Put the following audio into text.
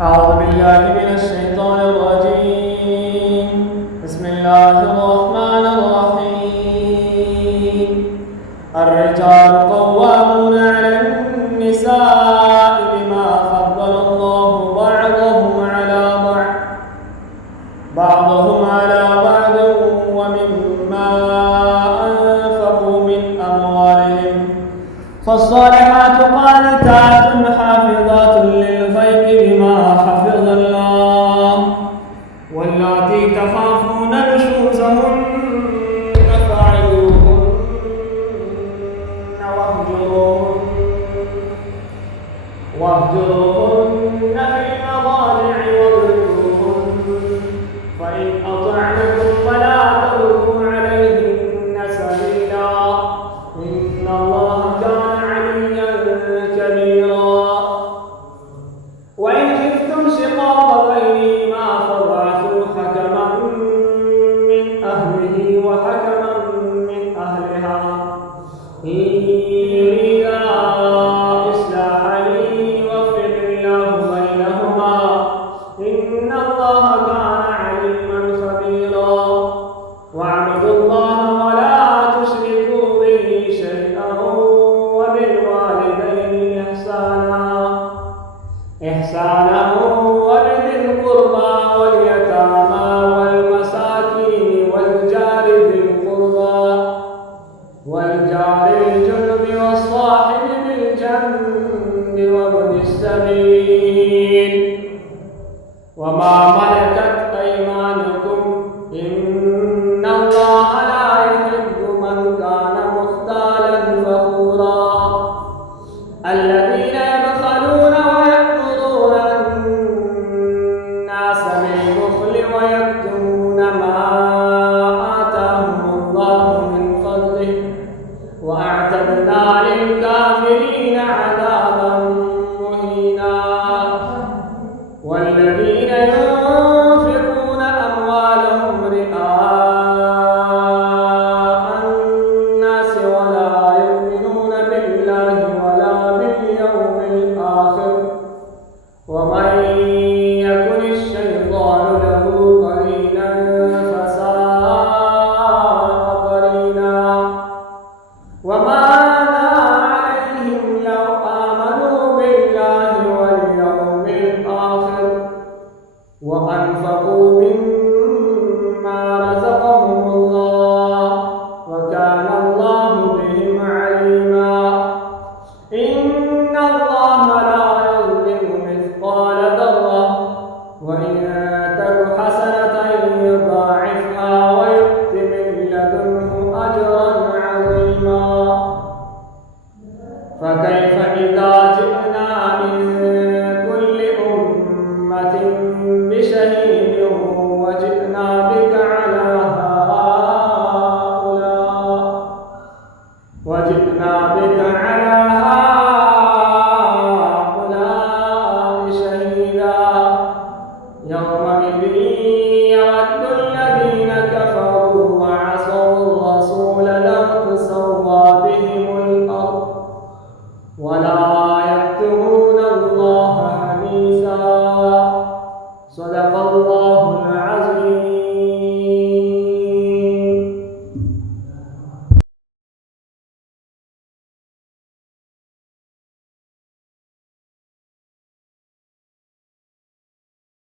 أعوذ بالله من الشيطان الرجيم. بسم الله الرحمن الرحيم. الرجال قوامون على النساء بما فضل الله بعضهم على بعض ومما أنفقوا من أموالهم. فالصالحات قانتات حافظات للغيب بما حفظ الله، واللاتي تخافون نشوزهن فعظوهن واهجروهن في المضاجع واضربوهن، فإن أطعنكم فلا تبغوا عليهن سبيلا، إن الله كان عليا كبيرا. وإن خفتم شقاق بينهما فابعثوا حكما من أهله وحكما من أهلها إن يريدا إصلاحا يوفق الله بينهما، إن الله كان عليما خبيرا. واعبدوا الله ولا تشركوا به شيئا وبالوالدين إحسانا وبذي القربى واليتامى والمساكين والجار ذي القربى والجار الجنب والصاحب بالجنب وابن السبيل وما ملكت أيمانكم، إن الله لا يحب من كان مختالا فخورا. الذين يبخلون ويأمرون الناس بالبخل ويكتمون ما آتاهم الله من فضله، وأعتدنا للكافرين عذابا مهينا. والذين ينفقون أموالهم رئاء الناس ولا يؤمنون بالله ولا باليوم الآخر، ومن